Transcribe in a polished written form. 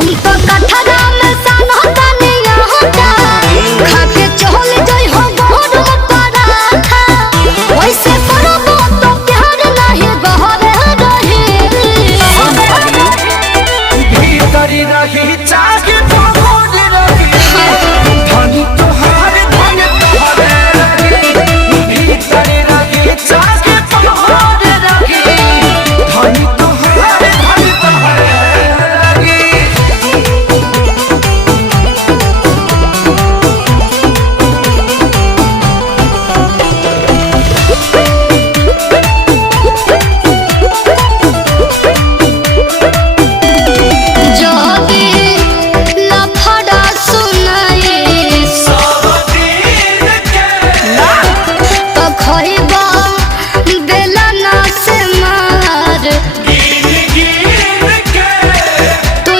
हम तो कठरा में सान होता नहीं होता खा के चल जाई हो बहुत पराठा वैसे करबो तो प्यार नहीं बहरे रही भीतरी रही चाहे तो